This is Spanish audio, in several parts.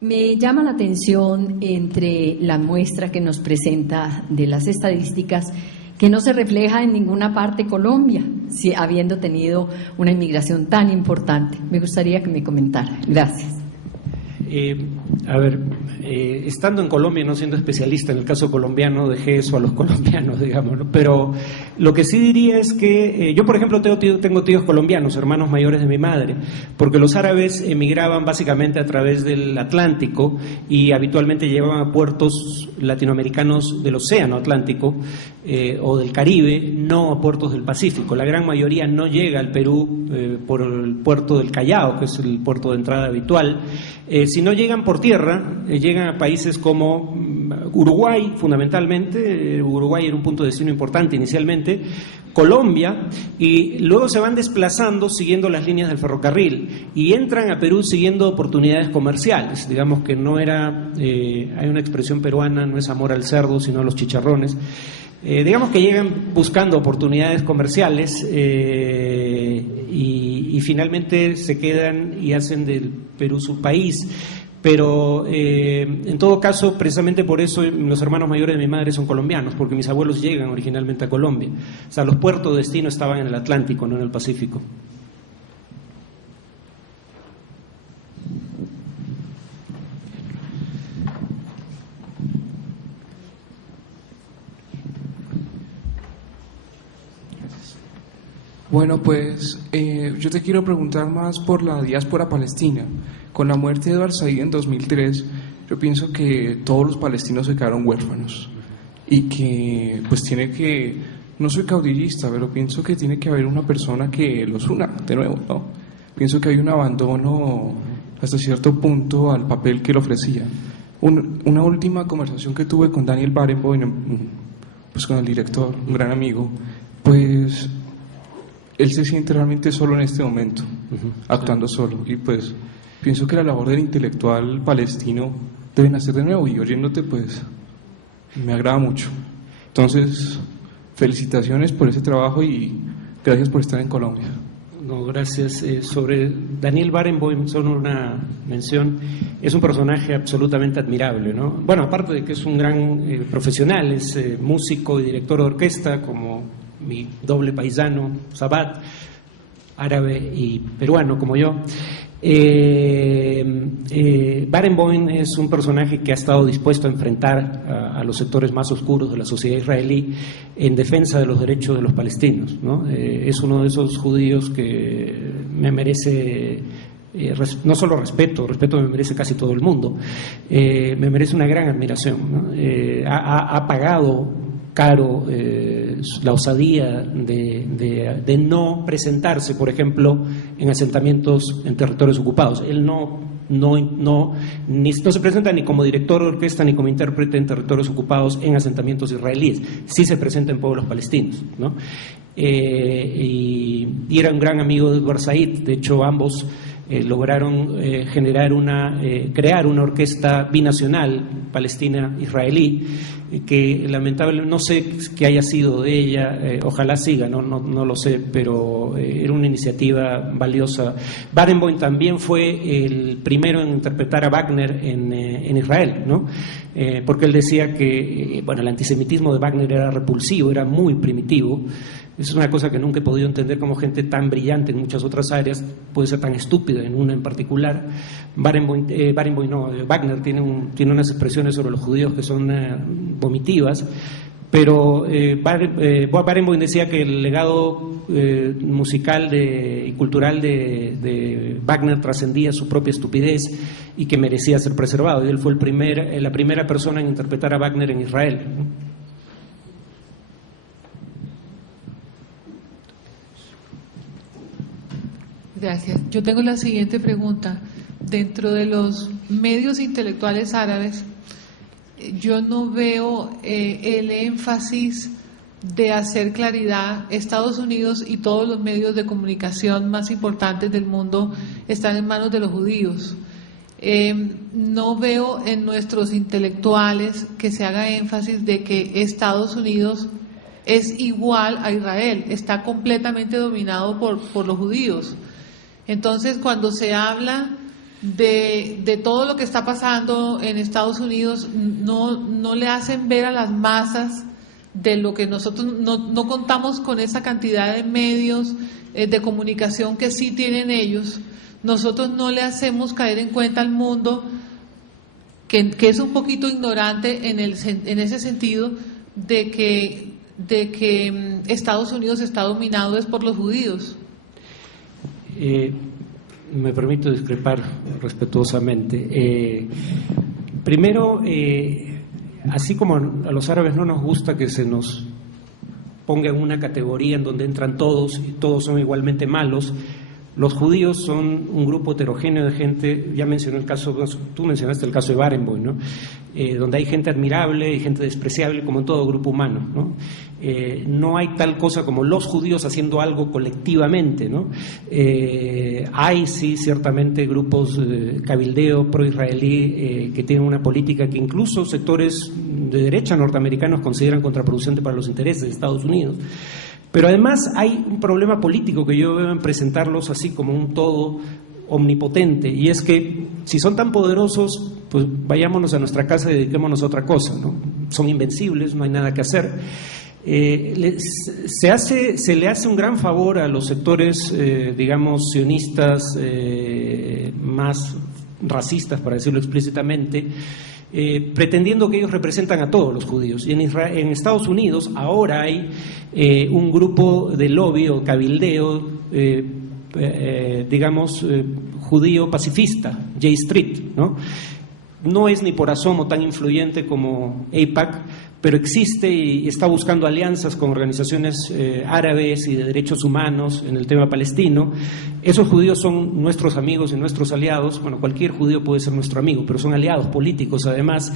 Me llama la atención entre la muestra que nos presenta de las estadísticas que no se refleja en ninguna parte Colombia, habiendo tenido una inmigración tan importante. Me gustaría que me comentara. Gracias. Estando en Colombia, no siendo especialista en el caso colombiano, dejé eso a los colombianos, digamos, ¿no? Pero lo que sí diría es que yo, por ejemplo, tengo tíos colombianos, hermanos mayores de mi madre, porque los árabes emigraban básicamente a través del Atlántico y habitualmente llegaban a puertos latinoamericanos del Océano Atlántico o del Caribe, no a puertos del Pacífico. La gran mayoría no llega al Perú por el puerto del Callao, que es el puerto de entrada habitual. Si no llegan por tierra, llegan a países como Uruguay, fundamentalmente. Uruguay era un punto de destino importante inicialmente, Colombia, y luego se van desplazando siguiendo las líneas del ferrocarril y entran a Perú siguiendo oportunidades comerciales. Digamos que no era, hay una expresión peruana, no es amor al cerdo, sino a los chicharrones. Digamos que llegan buscando oportunidades comerciales y finalmente se quedan y hacen del Perú su país. Pero en todo caso, precisamente por eso los hermanos mayores de mi madre son colombianos, porque mis abuelos llegan originalmente a Colombia. O sea, los puertos de destino estaban en el Atlántico, no en el Pacífico. Bueno, pues yo te quiero preguntar más por la diáspora palestina. Con la muerte de Edward Said en 2003, yo pienso que todos los palestinos se quedaron huérfanos y que pues tiene que, no soy caudillista, pero pienso que tiene que haber una persona que los una de nuevo, ¿no? Pienso que hay un abandono hasta cierto punto al papel que le ofrecía. Una última conversación que tuve con Daniel Barenboim, pues con el director, un gran amigo, pues él se siente realmente solo en este momento, actuando solo, y pues pienso que la labor del intelectual palestino debe nacer de nuevo, y oyéndote pues me agrada mucho. Entonces, felicitaciones por ese trabajo y gracias por estar en Colombia. No, gracias. Sobre Daniel Barenboim, solo una mención, es un personaje absolutamente admirable, ¿no? Bueno, aparte de que es un gran profesional, es músico y director de orquesta, como mi doble paisano, Sabat, árabe y peruano como yo. Barenboim es un personaje que ha estado dispuesto a enfrentar a los sectores más oscuros de la sociedad israelí en defensa de los derechos de los palestinos, ¿no? Es uno de esos judíos que me merece no solo respeto me merece casi todo el mundo, me merece una gran admiración, ¿no? Ha pagado caro la osadía de no presentarse, por ejemplo, en asentamientos en territorios ocupados. Él no se presenta ni como director de orquesta ni como intérprete en territorios ocupados en asentamientos israelíes. Sí se presenta en pueblos palestinos, ¿no? Y era un gran amigo de Edward Said. De hecho, ambos lograron crear una orquesta binacional palestina-israelí que lamentablemente no sé qué haya sido de ella, ojalá siga, no lo sé, pero era una iniciativa valiosa. Barenboim también fue el primero en interpretar a Wagner en Israel, ¿no? Porque él decía que el antisemitismo de Wagner era repulsivo, era muy primitivo. Es una cosa que nunca he podido entender, cómo gente tan brillante en muchas otras áreas puede ser tan estúpida en una en particular. Wagner tiene unas expresiones sobre los judíos que son vomitivas, pero Barenboim decía que el legado musical y cultural de Wagner trascendía su propia estupidez y que merecía ser preservado, y él fue la primera persona en interpretar a Wagner en Israel, ¿no? Gracias. Yo tengo la siguiente pregunta. Dentro de los medios intelectuales árabes, yo no veo el énfasis de hacer claridad. Estados Unidos y todos los medios de comunicación más importantes del mundo están en manos de los judíos. No veo en nuestros intelectuales que se haga énfasis de que Estados Unidos es igual a Israel, está completamente dominado por los judíos. Entonces, cuando se habla de todo lo que está pasando en Estados Unidos no le hacen ver a las masas de lo que nosotros no contamos con esa cantidad de medios de comunicación que sí tienen ellos. Nosotros no le hacemos caer en cuenta al mundo que es un poquito ignorante en ese sentido de que Estados Unidos está dominado es por los judíos. Me permito discrepar respetuosamente. Primero, así como a los árabes no nos gusta que se nos ponga en una categoría en donde entran todos y todos son igualmente malos, los judíos son un grupo heterogéneo de gente. Ya mencioné el caso, tú mencionaste el caso de Barenboim, ¿no? Donde hay gente admirable y gente despreciable, como en todo grupo humano, ¿no? No hay tal cosa como los judíos haciendo algo colectivamente, ¿no? Hay sí ciertamente grupos cabildeo pro-israelí que tienen una política que incluso sectores de derecha norteamericanos consideran contraproducente para los intereses de Estados Unidos. Pero además hay un problema político que yo veo en presentarlos así como un todo omnipotente, y es que si son tan poderosos, pues vayámonos a nuestra casa y dediquémonos a otra cosa, ¿no? Son invencibles, no hay nada que hacer. Se le hace un gran favor a los sectores, digamos, sionistas más racistas, para decirlo explícitamente, pretendiendo que ellos representan a todos los judíos. Y en Estados Unidos ahora hay un grupo de lobby o cabildeo, digamos, judío pacifista, J Street, ¿no? No es ni por asomo tan influyente como AIPAC, pero existe y está buscando alianzas con organizaciones árabes y de derechos humanos en el tema palestino. Esos judíos son nuestros amigos y nuestros aliados. Bueno, cualquier judío puede ser nuestro amigo, pero son aliados políticos además.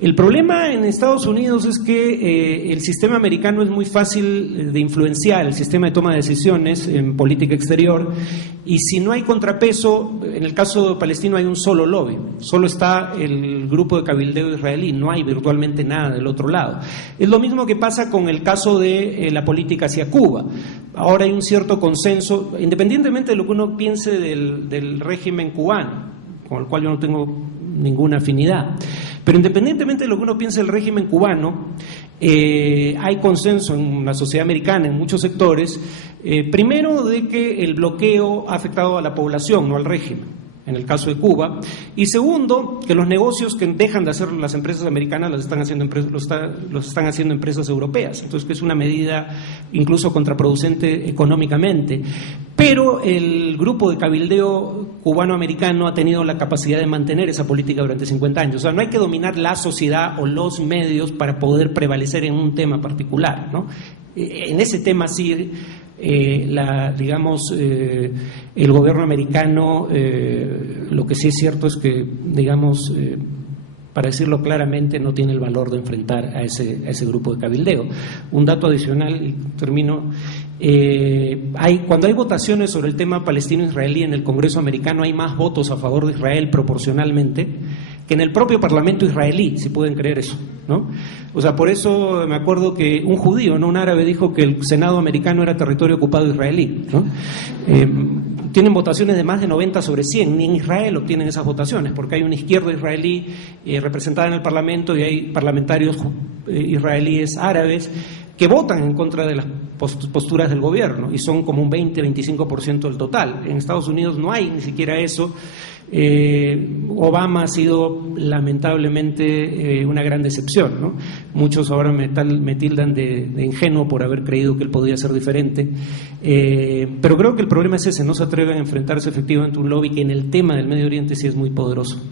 El problema en Estados Unidos es que el sistema americano es muy fácil de influenciar, el sistema de toma de decisiones en política exterior, y si no hay contrapeso, en el caso palestino hay un solo lobby, solo está el grupo de cabildeo israelí, no hay virtualmente nada del otro lado. Es lo mismo que pasa con el caso de la política hacia Cuba. Ahora hay un cierto consenso, independientemente de lo que uno piense del régimen cubano, con el cual yo no tengo ninguna afinidad, pero independientemente de lo que uno piense del régimen cubano, hay consenso en la sociedad americana, en muchos sectores, primero de que el bloqueo ha afectado a la población, no al régimen, en el caso de Cuba, y segundo, que los negocios que dejan de hacer las empresas americanas los están haciendo empresas europeas, entonces que es una medida incluso contraproducente económicamente. Pero el grupo de cabildeo cubano-americano ha tenido la capacidad de mantener esa política durante 50 años. O sea, no hay que dominar la sociedad o los medios para poder prevalecer en un tema particular, ¿no? En ese tema sí, digamos, el gobierno americano, lo que sí es cierto es que, digamos, para decirlo claramente, no tiene el valor de enfrentar a ese grupo de cabildeo. Un dato adicional, y termino, cuando hay votaciones sobre el tema palestino-israelí en el Congreso americano, hay más votos a favor de Israel proporcionalmente que en el propio Parlamento israelí, si pueden creer eso, ¿no? O sea, por eso me acuerdo que un judío, no un árabe, dijo que el Senado americano era territorio ocupado israelí, ¿no? Tienen votaciones de más de 90 sobre 100, ni en Israel obtienen esas votaciones, porque hay una izquierda israelí representada en el Parlamento y hay parlamentarios israelíes árabes que votan en contra de las posturas del gobierno, y son como un 20-25% del total. En Estados Unidos no hay ni siquiera eso. Obama ha sido lamentablemente una gran decepción, ¿no? Muchos ahora me tildan de ingenuo por haber creído que él podía ser diferente, pero creo que el problema es ese: no se atreven a enfrentarse efectivamente a un lobby que en el tema del Medio Oriente sí es muy poderoso.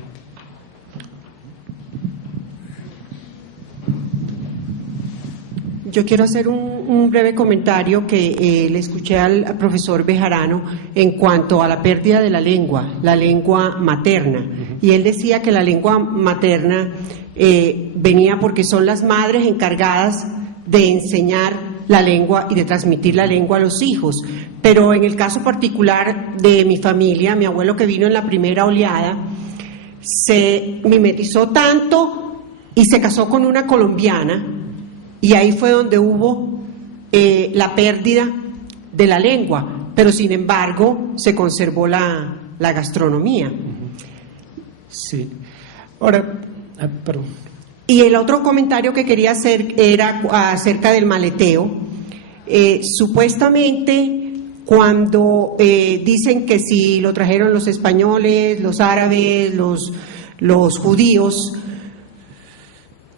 Yo quiero hacer un breve comentario que le escuché al profesor Bejarano en cuanto a la pérdida de la lengua materna. Y él decía que la lengua materna venía porque son las madres encargadas de enseñar la lengua y de transmitir la lengua a los hijos. Pero en el caso particular de mi familia, mi abuelo, que vino en la primera oleada, se mimetizó tanto y se casó con una colombiana, y ahí fue donde hubo la pérdida de la lengua, pero sin embargo se conservó la gastronomía. Sí. Ahora, perdón. Y el otro comentario que quería hacer era acerca del maleteo. Supuestamente, cuando dicen que si lo trajeron los españoles, los árabes, los judíos,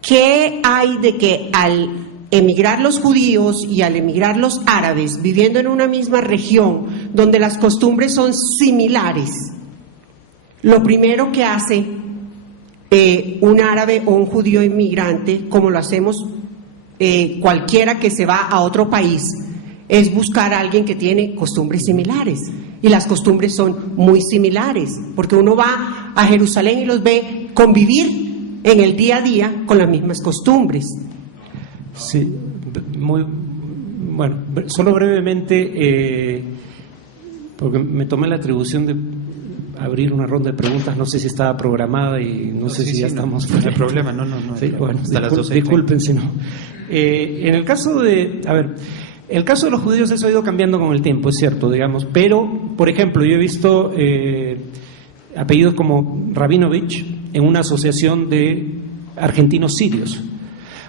¿qué hay de que al emigrar los judíos y al emigrar los árabes, viviendo en una misma región donde las costumbres son similares, lo primero que hace un árabe o un judío inmigrante, como lo hacemos cualquiera que se va a otro país, es buscar a alguien que tiene costumbres similares? Y las costumbres son muy similares, porque uno va a Jerusalén y los ve convivir en el día a día con las mismas costumbres. Sí, muy bueno, solo brevemente, porque me tomé la atribución de abrir una ronda de preguntas, no sé si estaba programada y no sé si ya estamos. No hay problema, no. Sí, bueno, hasta las 12:30. Disculpen si no. En el caso de, el caso de los judíos, eso ha ido cambiando con el tiempo, es cierto, digamos, pero, por ejemplo, yo he visto apellidos como Rabinovich en una asociación de argentinos sirios.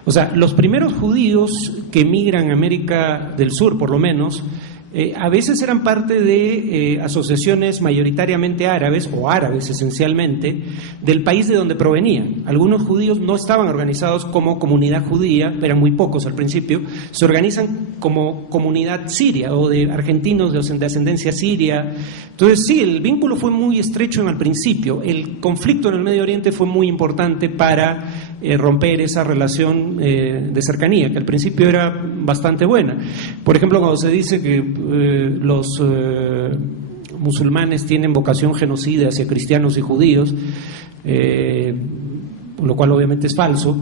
O sea, los primeros judíos que emigran a América del Sur, por lo menos, a veces eran parte de asociaciones mayoritariamente árabes, o árabes esencialmente, del país de donde provenían. Algunos judíos no estaban organizados como comunidad judía, eran muy pocos al principio, se organizan como comunidad siria o de argentinos de ascendencia siria. Entonces sí, el vínculo fue muy estrecho al principio. El conflicto en el Medio Oriente fue muy importante para romper esa relación de cercanía, que al principio era bastante buena. Por ejemplo, cuando se dice que los musulmanes tienen vocación genocida hacia cristianos y judíos, lo cual obviamente es falso.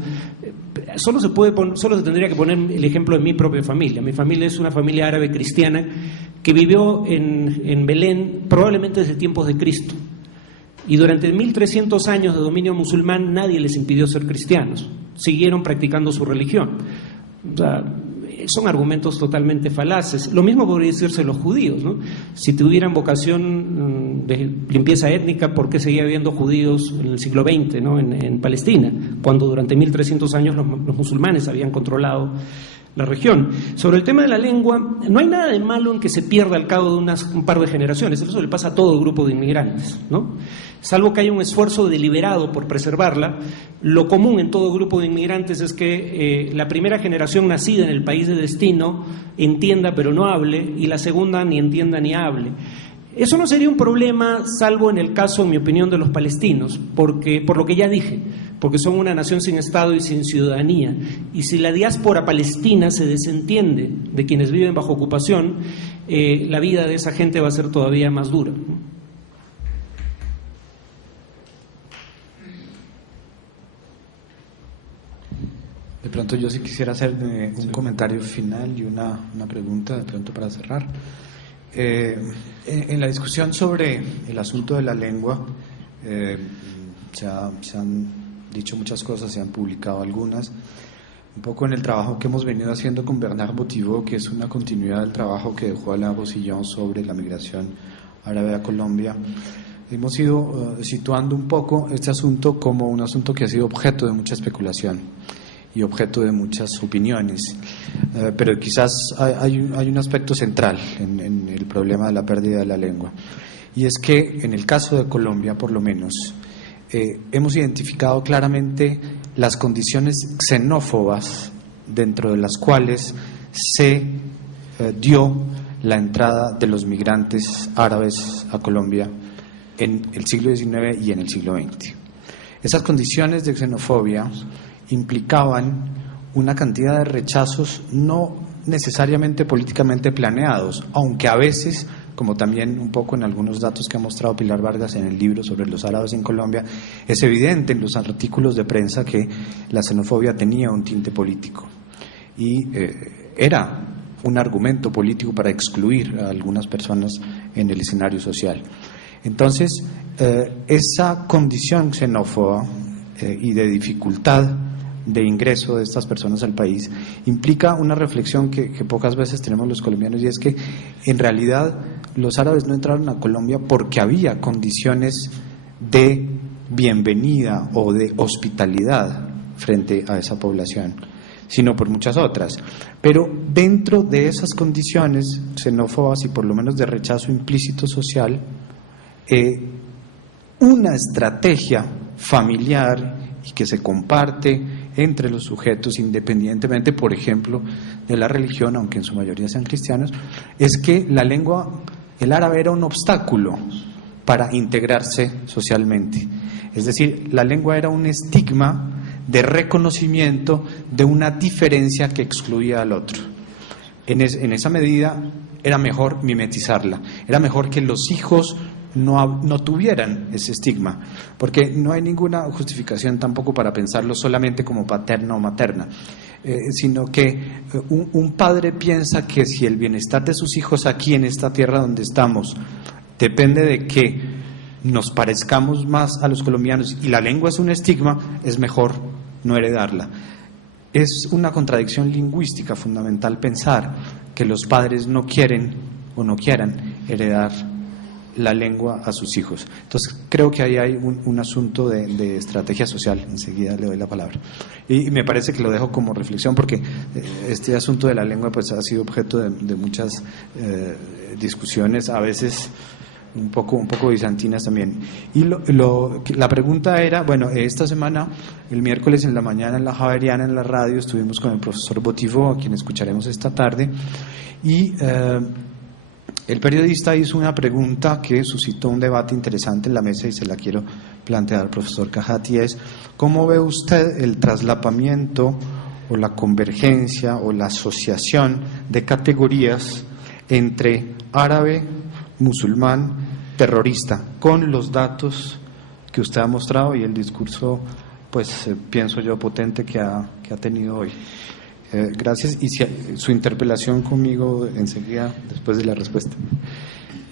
Solo se tendría que poner el ejemplo de mi propia familia. Mi familia es una familia árabe cristiana que vivió en Belén probablemente desde tiempos de Cristo. Y durante 1300 años de dominio musulmán nadie les impidió ser cristianos. Siguieron practicando su religión. O sea, son argumentos totalmente falaces. Lo mismo podría decirse de los judíos, ¿no? Si tuvieran vocación de limpieza étnica, ¿por qué seguía habiendo judíos en el siglo XX, ¿no? en Palestina, cuando durante 1300 años los musulmanes habían controlado la región? Sobre el tema de la lengua, no hay nada de malo en que se pierda al cabo de un par de generaciones. Eso le pasa a todo grupo de inmigrantes, ¿no? Salvo que haya un esfuerzo deliberado por preservarla. Lo común en todo grupo de inmigrantes es que la primera generación nacida en el país de destino entienda pero no hable, y la segunda ni entienda ni hable. Eso no sería un problema, salvo en el caso, en mi opinión, de los palestinos, porque, por lo que ya dije, porque son una nación sin Estado y sin ciudadanía. Y si la diáspora palestina se desentiende de quienes viven bajo ocupación, la vida de esa gente va a ser todavía más dura. De pronto yo sí quisiera hacer un comentario final y una pregunta de pronto para cerrar. En la discusión sobre el asunto de la lengua se han dicho muchas cosas, se han publicado algunas. Un poco en el trabajo que hemos venido haciendo con Bernard Botivot, que es una continuidad del trabajo que dejó Alain Bosillon sobre la migración árabe a Colombia, hemos ido situando un poco este asunto como un asunto que ha sido objeto de mucha especulación y objeto de muchas opiniones, pero quizás hay un aspecto central en el problema de la pérdida de la lengua, y es que en el caso de Colombia, por lo menos, hemos identificado claramente las condiciones xenófobas dentro de las cuales se dio la entrada de los migrantes árabes a Colombia en el siglo XIX y en el siglo XX. Esas condiciones de xenofobia implicaban una cantidad de rechazos no necesariamente políticamente planeados, aunque a veces, como también un poco en algunos datos que ha mostrado Pilar Vargas en el libro sobre los árabes en Colombia, es evidente en los artículos de prensa que la xenofobia tenía un tinte político y era un argumento político para excluir a algunas personas en el escenario social. Entonces, esa condición xenófoba y de dificultad de ingreso de estas personas al país implica una reflexión que pocas veces tenemos los colombianos, y es que en realidad los árabes no entraron a Colombia porque había condiciones de bienvenida o de hospitalidad frente a esa población, sino por muchas otras. Pero dentro de esas condiciones xenófobas y por lo menos de rechazo implícito social, una estrategia familiar y que se comparte entre los sujetos independientemente, por ejemplo, de la religión, aunque en su mayoría sean cristianos, es que la lengua, el árabe era un obstáculo para integrarse socialmente. Es decir, la lengua era un estigma de reconocimiento de una diferencia que excluía al otro. En esa medida era mejor mimetizarla, era mejor que los hijos no tuvieran ese estigma, porque no hay ninguna justificación tampoco para pensarlo solamente como paterna o materna, sino que un padre piensa que si el bienestar de sus hijos aquí en esta tierra donde estamos depende de que nos parezcamos más a los colombianos y la lengua es un estigma, es mejor no heredarla. Es una contradicción lingüística fundamental pensar que los padres no quieren o no quieran heredar la lengua a sus hijos. Entonces creo que ahí hay un asunto de estrategia social. Enseguida le doy la palabra y me parece que lo dejo como reflexión porque este asunto de la lengua pues ha sido objeto de muchas discusiones, a veces un poco bizantinas también. Y la pregunta era, bueno, esta semana, el miércoles en la mañana en la Javeriana, en la radio, estuvimos con el profesor Botivo, a quien escucharemos esta tarde, y el periodista hizo una pregunta que suscitó un debate interesante en la mesa y se la quiero plantear al profesor Cajati, es ¿cómo ve usted el traslapamiento o la convergencia o la asociación de categorías entre árabe, musulmán, terrorista, con los datos que usted ha mostrado y el discurso, pues pienso yo, potente que ha tenido hoy? Gracias, y su interpelación conmigo enseguida después de la respuesta.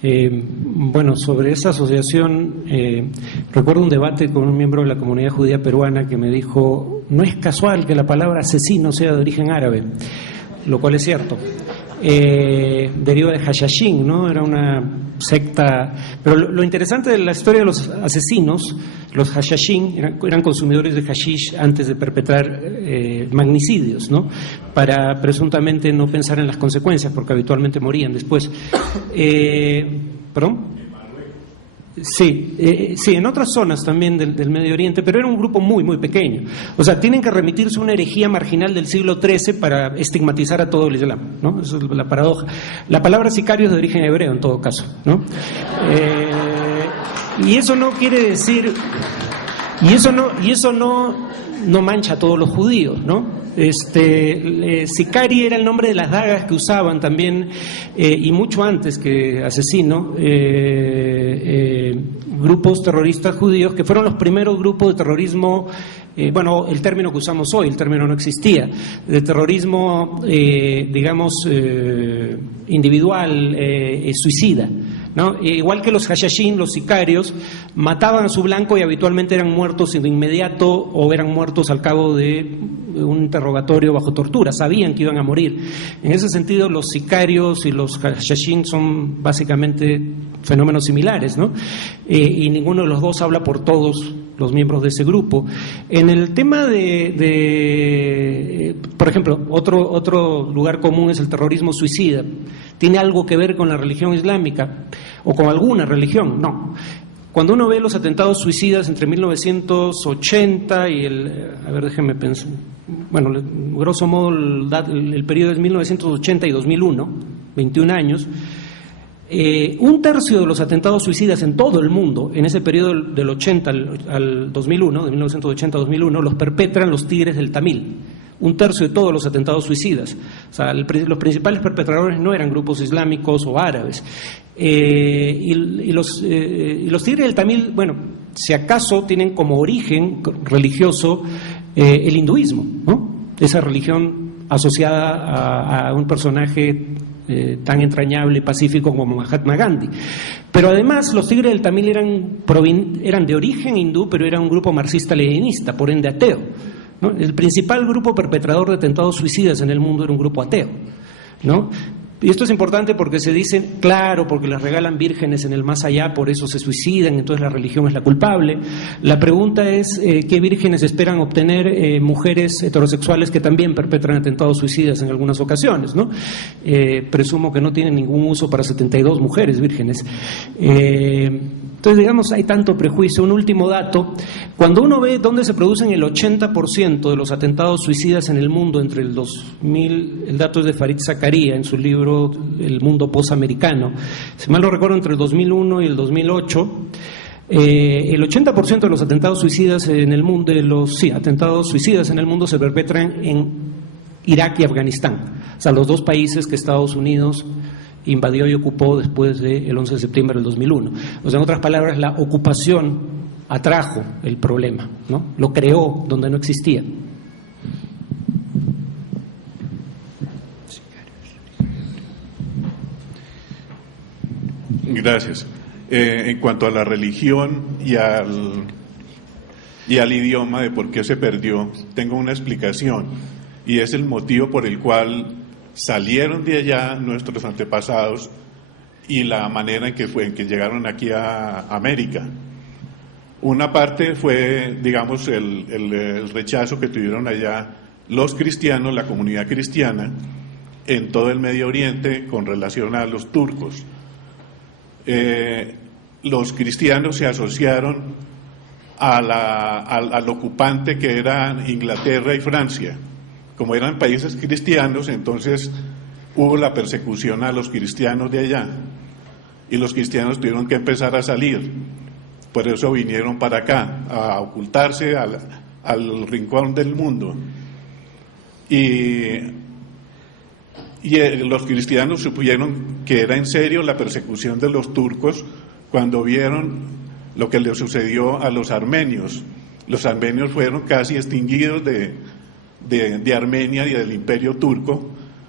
Bueno, sobre esa asociación, recuerdo un debate con un miembro de la comunidad judía peruana que me dijo, no es casual que la palabra asesino sea de origen árabe, lo cual es cierto. Deriva de Hashashin, ¿no? Era una secta, pero lo interesante de la historia de los asesinos, los Hashashin eran consumidores de hashish antes de perpetrar magnicidios, ¿no? Para presuntamente no pensar en las consecuencias, porque habitualmente morían después. ¿Perdón? Sí, en otras zonas también del Medio Oriente, pero era un grupo muy, muy pequeño. O sea, tienen que remitirse a una herejía marginal del siglo XIII para estigmatizar a todo el Islam, ¿no? Esa es la paradoja. La palabra sicario es de origen hebreo en todo caso, ¿no? Y eso no quiere decir, y eso no mancha a todos los judíos, ¿no? Sicari era el nombre de las dagas que usaban también, y mucho antes que asesino, grupos terroristas judíos que fueron los primeros grupos de terrorismo, bueno, el término que usamos hoy, el término no existía, de terrorismo, digamos, individual, suicida, ¿no? Igual que los hashashin, los sicarios, mataban a su blanco y habitualmente eran muertos de inmediato o eran muertos al cabo de un interrogatorio bajo tortura, sabían que iban a morir. En ese sentido, los sicarios y los hashashin son básicamente fenómenos similares, ¿no? Y ninguno de los dos habla por todos los miembros de ese grupo. En el tema por ejemplo, otro lugar común es el terrorismo suicida. ¿Tiene algo que ver con la religión islámica o con alguna religión? No. Cuando uno ve los atentados suicidas entre 1980 y a ver, déjenme pensar, bueno, grosso modo el periodo es 1980 y 2001, 21 años, un tercio de los atentados suicidas en todo el mundo, en ese periodo del 80 al 2001, de 1980 a 2001, los perpetran los tigres del Tamil. Un tercio de todos los atentados suicidas. O sea, los principales perpetradores no eran grupos islámicos o árabes. Y los tigres del Tamil, bueno, si acaso tienen como origen religioso el hinduismo, ¿no? Esa religión asociada a un personaje tan entrañable y pacífico como Mahatma Gandhi. Pero además los tigres del Tamil eran de origen hindú, pero era un grupo marxista-leninista, por ende ateo, ¿no? El principal grupo perpetrador de atentados suicidas en el mundo era un grupo ateo, ¿no? Y esto es importante porque se dicen, claro, porque les regalan vírgenes en el más allá, por eso se suicidan, entonces la religión es la culpable. La pregunta es, ¿qué vírgenes esperan obtener mujeres heterosexuales que también perpetran atentados suicidas en algunas ocasiones, ¿no? Presumo que no tienen ningún uso para 72 mujeres vírgenes. Entonces, digamos, hay tanto prejuicio. Un último dato: cuando uno ve dónde se producen el 80% de los atentados suicidas en el mundo entre el 2000, el dato es de Farid Zakaria en su libro El mundo posamericano, si mal no recuerdo, entre el 2001 y el 2008, el 80% de los atentados suicidas en el mundo, atentados suicidas en el mundo se perpetran en Irak y Afganistán, o sea, los dos países que Estados Unidos invadió y ocupó después del 11 de septiembre del 2001. O sea, en otras palabras, la ocupación atrajo el problema, ¿no? Lo creó donde no existía. Gracias. En cuanto a la religión y al idioma de por qué se perdió, tengo una explicación, y es el motivo por el cual salieron de allá nuestros antepasados y la manera en que llegaron aquí a América. Una parte fue, digamos, el rechazo que tuvieron allá los cristianos, la comunidad cristiana, en todo el Medio Oriente con relación a los turcos. Los cristianos se asociaron al ocupante que eran Inglaterra y Francia. Como eran países cristianos, entonces hubo la persecución a los cristianos de allá y los cristianos tuvieron que empezar a salir. Por eso vinieron para acá, a ocultarse al rincón del mundo. Y los cristianos supieron que era en serio la persecución de los turcos cuando vieron lo que le sucedió a los armenios. Los armenios fueron casi extinguidos de Armenia y del Imperio Turco.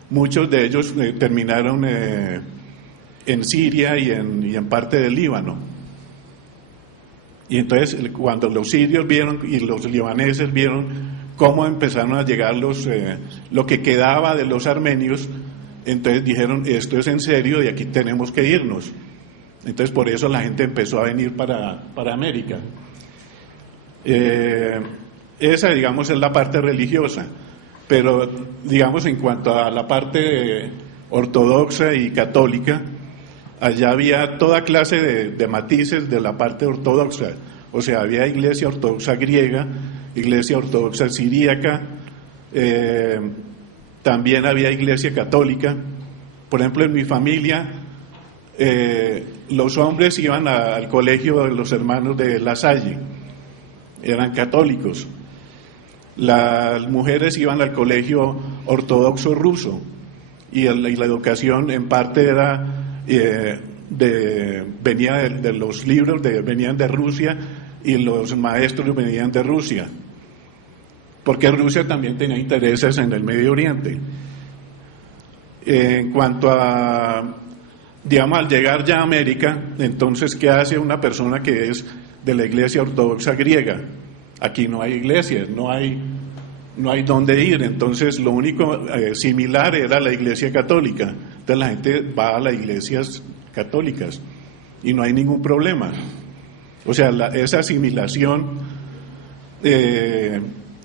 Muchos de ellos terminaron en Siria y en parte del Líbano. Y entonces, cuando los sirios vieron y los libaneses vieron cómo empezaron a llegar lo que quedaba de los armenios, entonces dijeron, esto es en serio y aquí tenemos que irnos. Entonces, por eso la gente empezó a venir para América. Esa, digamos, es la parte religiosa, pero, digamos, en cuanto a la parte ortodoxa y católica, allá había toda clase de matices de la parte ortodoxa. O sea, había iglesia ortodoxa griega, iglesia ortodoxa siríaca, también había iglesia católica. Por ejemplo, en mi familia, los hombres iban al colegio de los hermanos de La Salle, eran católicos. Las mujeres iban al colegio ortodoxo ruso y la educación en parte era venía de los libros, venían de Rusia y los maestros venían de Rusia, porque Rusia también tenía intereses en el Medio Oriente. En cuanto a, digamos, al llegar ya a América, entonces, ¿qué hace una persona que es de la iglesia ortodoxa griega? Aquí no hay iglesias, no hay dónde ir, entonces lo único similar era la iglesia católica. Entonces la gente va a las iglesias católicas y no hay ningún problema. O sea, esa asimilación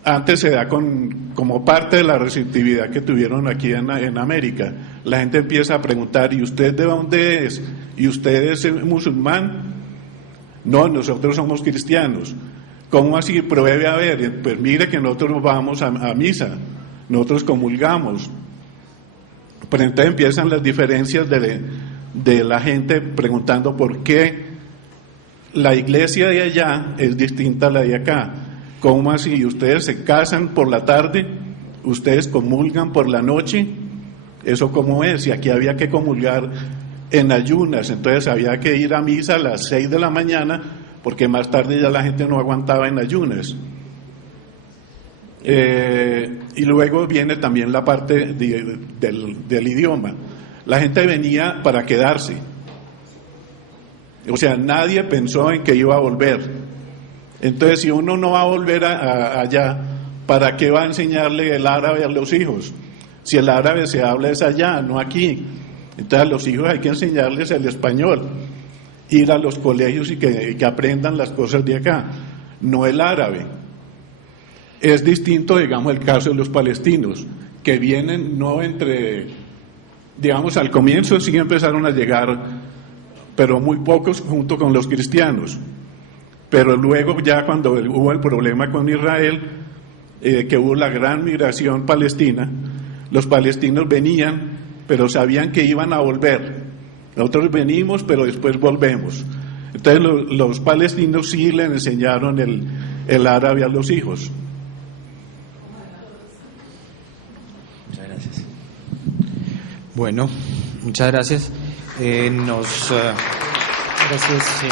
antes se da como parte de la receptividad que tuvieron aquí en América. La gente empieza a preguntar, ¿y usted de dónde es? ¿Y usted es musulmán? No, nosotros somos cristianos. ¿Cómo así? Pruebe a ver. Pues mire que nosotros vamos a misa, nosotros comulgamos. Pero entonces empiezan las diferencias de la gente preguntando por qué la iglesia de allá es distinta a la de acá. ¿Cómo así? ¿Ustedes se casan por la tarde? ¿Ustedes comulgan por la noche? ¿Eso cómo es? Y aquí había que comulgar en ayunas, entonces había que ir a misa a las 6 de la mañana porque más tarde ya la gente no aguantaba en ayunas. Y luego viene también la parte del idioma. La gente venía para quedarse. O sea, nadie pensó en que iba a volver. Entonces, si uno no va a volver allá, ¿para qué va a enseñarle el árabe a los hijos? Si el árabe se habla es allá, no aquí. Entonces a los hijos hay que enseñarles el español, ir a los colegios y que aprendan las cosas de acá, no el árabe. Es distinto, digamos, el caso de los palestinos, que vienen no entre, digamos, al comienzo sí empezaron a llegar, pero muy pocos junto con los cristianos. Pero luego ya cuando hubo el problema con Israel, que hubo la gran migración palestina, los palestinos venían, pero sabían que iban a volver. Nosotros venimos, pero después volvemos. Entonces los palestinos sí le enseñaron el árabe a los hijos. Muchas gracias. Bueno, muchas gracias. Gracias. Sí.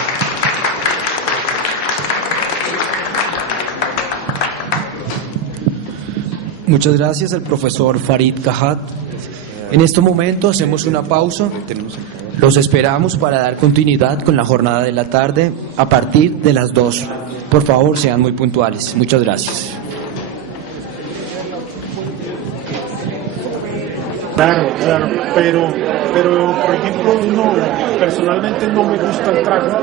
Muchas gracias al profesor Farid Kahat. En este momento hacemos una pausa. Los esperamos para dar continuidad con la jornada de la tarde a partir de las 2. Por favor, sean muy puntuales. Muchas gracias. Claro, pero por ejemplo, personalmente no me gusta el trago,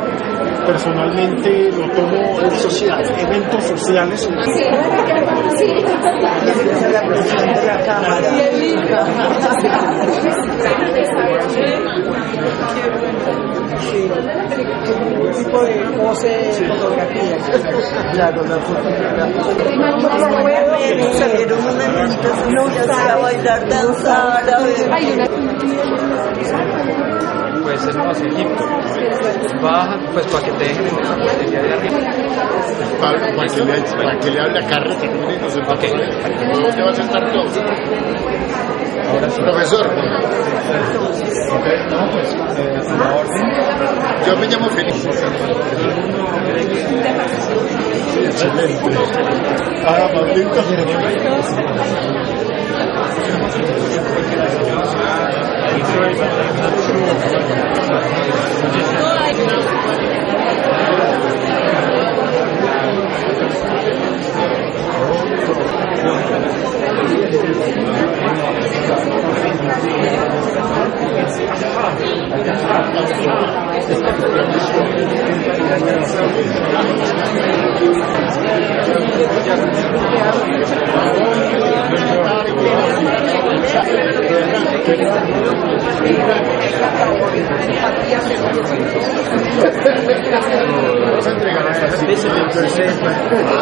personalmente lo tomo en social, eventos sociales. Un tipo de pose, fotografía. Claro, la fotografía. Salieron unas niñitas a bailar, danzar, pues es más Egipto. Baja, pues para que te dejen en esa portería de arriba. Para que le hable a Carlos, ¿dónde vas a estar tú? Ahora sí. Profesor. No, pues, a la orden. Yo me llamo Felipe. Excelente. Pablito.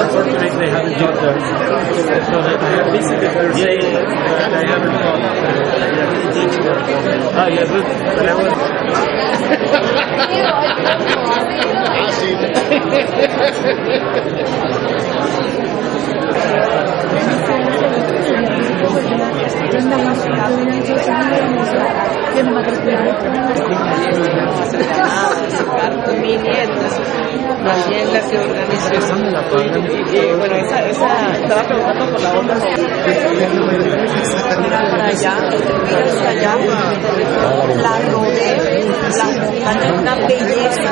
Unfortunately, they haven't got the. So they have visited per se. They haven't got. Ah, yeah, but I was. Más bien la que organiza. Bueno, esa estaba preguntando por la otra. Mira para allá, la rodea, la montaña, una belleza.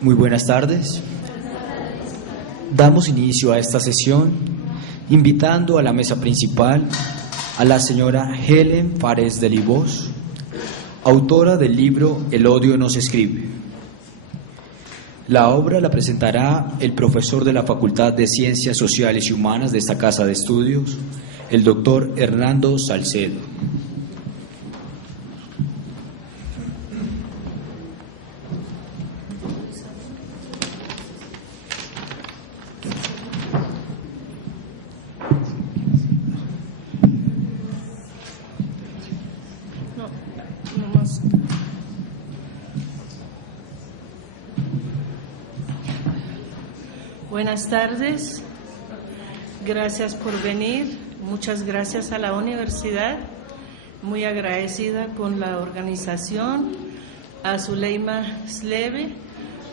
Muy buenas tardes. Damos inicio a esta sesión invitando a la mesa principal a la señora Helen Fares de Libós, autora del libro El odio no se escribe. La obra la presentará el profesor de la Facultad de Ciencias Sociales y Humanas de esta casa de estudios, el doctor Hernando Salcedo. Buenas tardes, gracias por venir, muchas gracias a la universidad, muy agradecida con la organización, a Zuleima Sleve,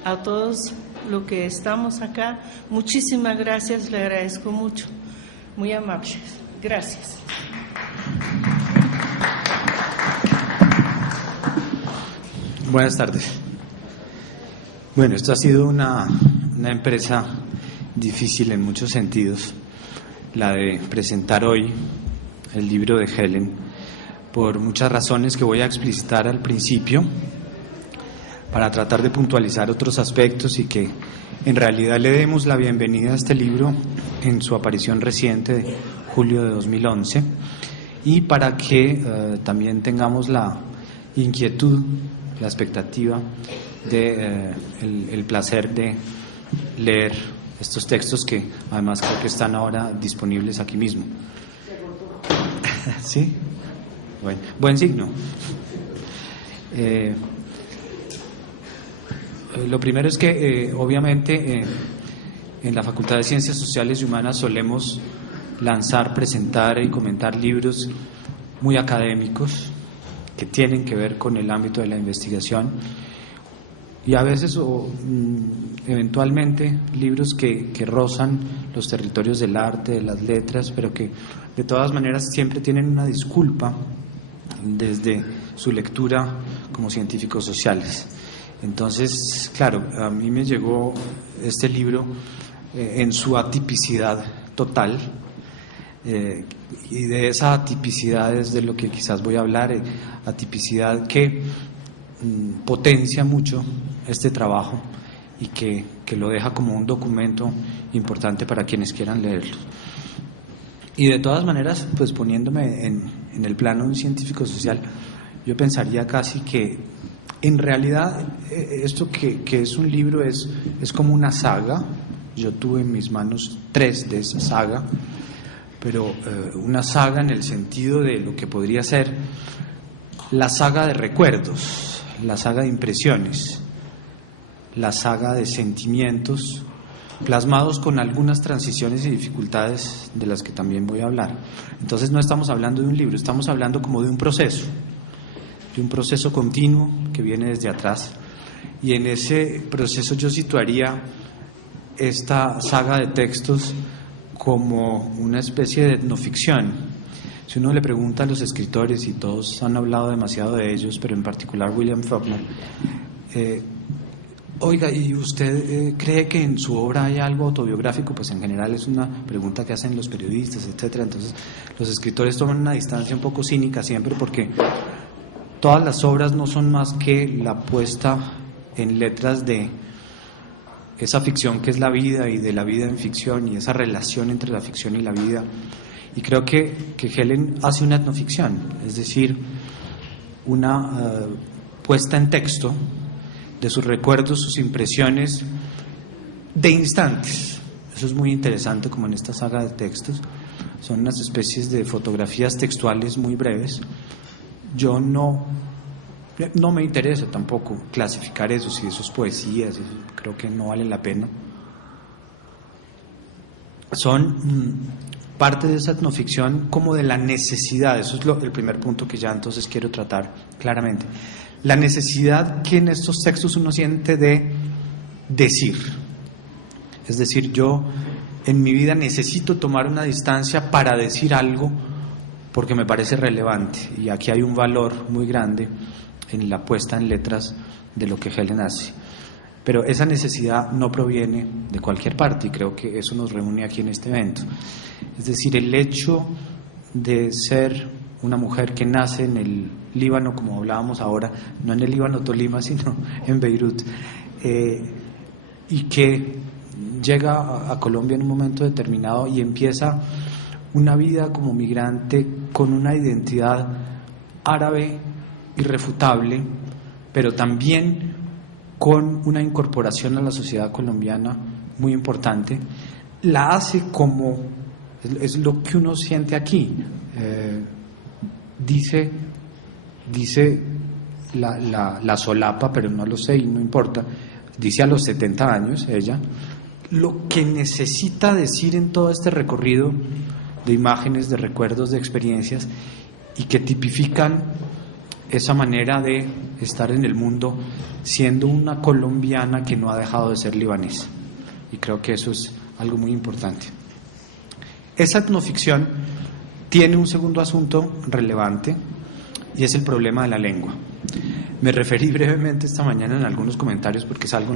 a todos los que estamos acá, muchísimas gracias, le agradezco mucho, muy amables, gracias. Buenas tardes. Bueno, esto ha sido una empresa difícil en muchos sentidos, la de presentar hoy el libro de Helen, por muchas razones que voy a explicitar al principio, para tratar de puntualizar otros aspectos y que en realidad le demos la bienvenida a este libro en su aparición reciente de julio de 2011 y para que también tengamos la inquietud, la expectativa de el placer de leer estos textos que además creo que están ahora disponibles aquí mismo. ¿Sí? Bueno, buen signo. Lo primero es que obviamente en la Facultad de Ciencias Sociales y Humanas solemos lanzar, presentar y comentar libros muy académicos que tienen que ver con el ámbito de la investigación y a veces eventualmente libros que rozan los territorios del arte, de las letras, pero que de todas maneras siempre tienen una disculpa desde su lectura como científicos sociales. Entonces, claro, a mí me llegó este libro en su atipicidad total, y de esa atipicidad es de lo que quizás voy a hablar, atipicidad que potencia mucho este trabajo y que lo deja como un documento importante para quienes quieran leerlo. Y de todas maneras, pues poniéndome en el plano de un científico social, yo pensaría casi que en realidad esto que es un libro es como una saga. Yo tuve en mis manos 3 de esa saga, pero una saga en el sentido de lo que podría ser la saga de recuerdos, la saga de impresiones, la saga de sentimientos plasmados con algunas transiciones y dificultades de las que también voy a hablar. Entonces no estamos hablando de un libro, estamos hablando como de un proceso continuo que viene desde atrás, y en ese proceso yo situaría esta saga de textos como una especie de etnoficción. Si uno le pregunta a los escritores, y todos han hablado demasiado de ellos, pero en particular William Faulkner, oiga, ¿y usted cree que en su obra hay algo autobiográfico? Pues en general es una pregunta que hacen los periodistas, etcétera. Entonces los escritores toman una distancia un poco cínica siempre, porque todas las obras no son más que la puesta en letras de esa ficción que es la vida, y de la vida en ficción, y esa relación entre la ficción y la vida. Y creo que Helen hace una etnoficción, es decir, una puesta en texto de sus recuerdos, sus impresiones de instantes. Eso es muy interesante, como en esta saga de textos. Son unas especies de fotografías textuales muy breves. Yo no me interesa tampoco clasificar eso, si eso es poesía, eso creo que no vale la pena. Son parte de esa etnoficción como de la necesidad, eso es el primer punto que ya entonces quiero tratar claramente. La necesidad que en estos textos uno siente de decir. Es decir, yo en mi vida necesito tomar una distancia para decir algo porque me parece relevante, y aquí hay un valor muy grande en la puesta en letras de lo que Helen hace. Pero esa necesidad no proviene de cualquier parte, y creo que eso nos reúne aquí en este evento. Es decir, el hecho de ser una mujer que nace en el Líbano, como hablábamos ahora, no en el Líbano Tolima, sino en Beirut, y que llega a Colombia en un momento determinado y empieza una vida como migrante con una identidad árabe irrefutable, pero también con una incorporación a la sociedad colombiana muy importante, la hace como, es lo que uno siente aquí, dice la solapa, pero no lo sé y no importa, dice a los 70 años ella, lo que necesita decir en todo este recorrido de imágenes, de recuerdos, de experiencias, y que tipifican esa manera de estar en el mundo siendo una colombiana que no ha dejado de ser libanesa. Y creo que eso es algo muy importante. Esa etnoficción tiene un segundo asunto relevante, y es el problema de la lengua. Me referí brevemente esta mañana en algunos comentarios porque es algo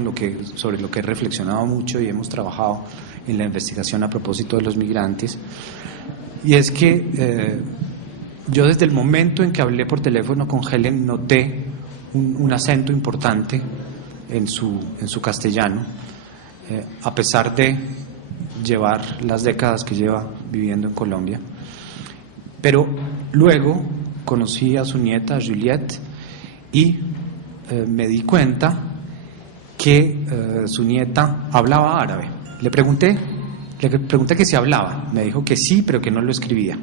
sobre lo que he reflexionado mucho y hemos trabajado en la investigación a propósito de los migrantes. Y es que yo desde el momento en que hablé por teléfono con Helen noté un acento importante en su castellano, a pesar de llevar las décadas que lleva viviendo en Colombia. Pero luego conocí a su nieta, Juliette, y me di cuenta que su nieta hablaba árabe. Le pregunté que si hablaba. Me dijo que sí, pero que no lo escribía.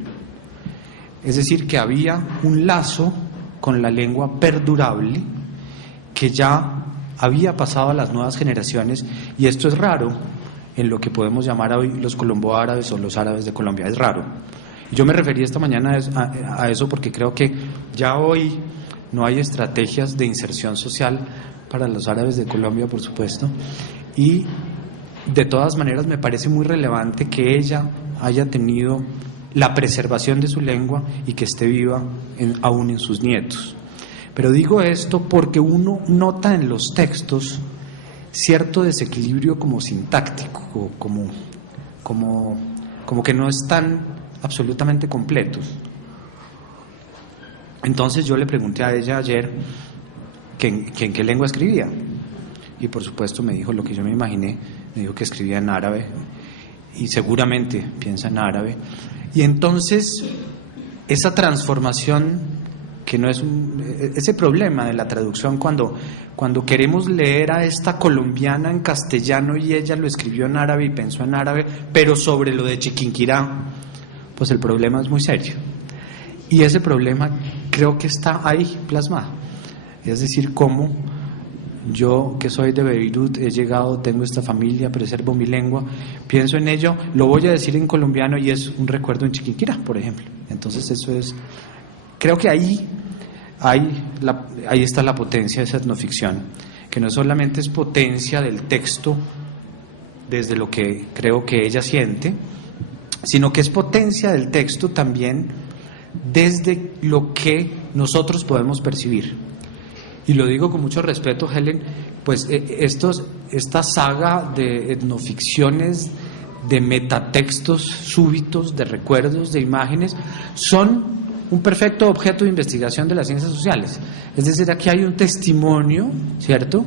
Es decir, que había un lazo con la lengua perdurable que ya había pasado a las nuevas generaciones, y esto es raro en lo que podemos llamar hoy los colombo-árabes o los árabes de Colombia. Es raro. Yo me referí esta mañana a eso porque creo que ya hoy no hay estrategias de inserción social para los árabes de Colombia, por supuesto, y de todas maneras me parece muy relevante que ella haya tenido la preservación de su lengua y que esté viva aún en sus nietos. Pero digo esto porque uno nota en los textos cierto desequilibrio como sintáctico, como que no están absolutamente completos. Entonces yo le pregunté a ella ayer que en qué lengua escribía, y por supuesto me dijo lo que yo me imaginé. Me dijo que escribía en árabe, y seguramente piensa en árabe. Y entonces esa transformación, que no es ese problema de la traducción, cuando queremos leer a esta colombiana en castellano y ella lo escribió en árabe y pensó en árabe, pero sobre lo de Chiquinquirá, pues el problema es muy serio. Y ese problema creo que está ahí plasmado. Es decir, cómo yo, que soy de Beirut, he llegado, tengo esta familia, preservo mi lengua, pienso en ello, lo voy a decir en colombiano y es un recuerdo en Chiquinquirá, por ejemplo. Entonces eso es, creo que ahí está la potencia de esa etnoficción, que no solamente es potencia del texto desde lo que creo que ella siente, sino que es potencia del texto también desde lo que nosotros podemos percibir. Y lo digo con mucho respeto, Helen, pues esta saga de etnoficciones, de metatextos súbitos, de recuerdos, de imágenes, son un perfecto objeto de investigación de las ciencias sociales. Es decir, aquí hay un testimonio, ¿cierto?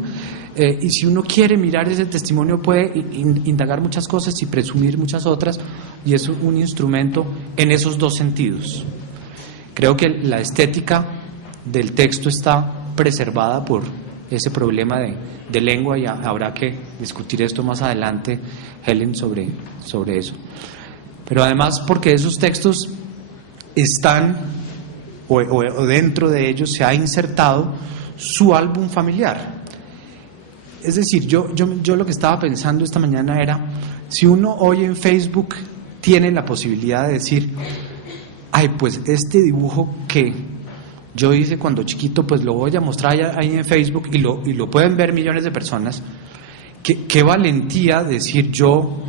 Y si uno quiere mirar ese testimonio puede indagar muchas cosas y presumir muchas otras, y es un instrumento en esos dos sentidos. Creo que la estética del texto está preservada por ese problema de lengua, y habrá que discutir esto más adelante, Helen, sobre eso. Pero además porque esos textos están, o dentro de ellos se ha insertado su álbum familiar. Es decir, yo lo que estaba pensando esta mañana era, si uno hoy en Facebook tiene la posibilidad de decir, ay, pues este dibujo que yo hice cuando chiquito, pues lo voy a mostrar ahí en Facebook y lo pueden ver millones de personas. Qué valentía decir, yo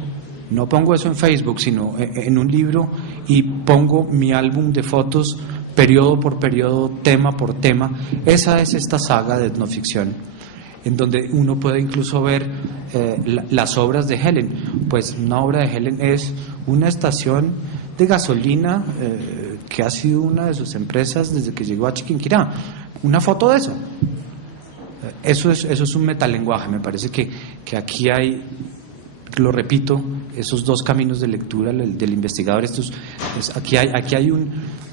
no pongo eso en Facebook, sino en un libro, y pongo mi álbum de fotos periodo por periodo, tema por tema. Esa es esta saga de etnoficción, en donde uno puede incluso ver las obras de Helen. Pues una obra de Helen es una estación de gasolina que ha sido una de sus empresas desde que llegó a Chiquinquirá. Una foto de eso. Eso es un metalenguaje. Me parece que aquí hay, lo repito, esos dos caminos de lectura del investigador. Aquí hay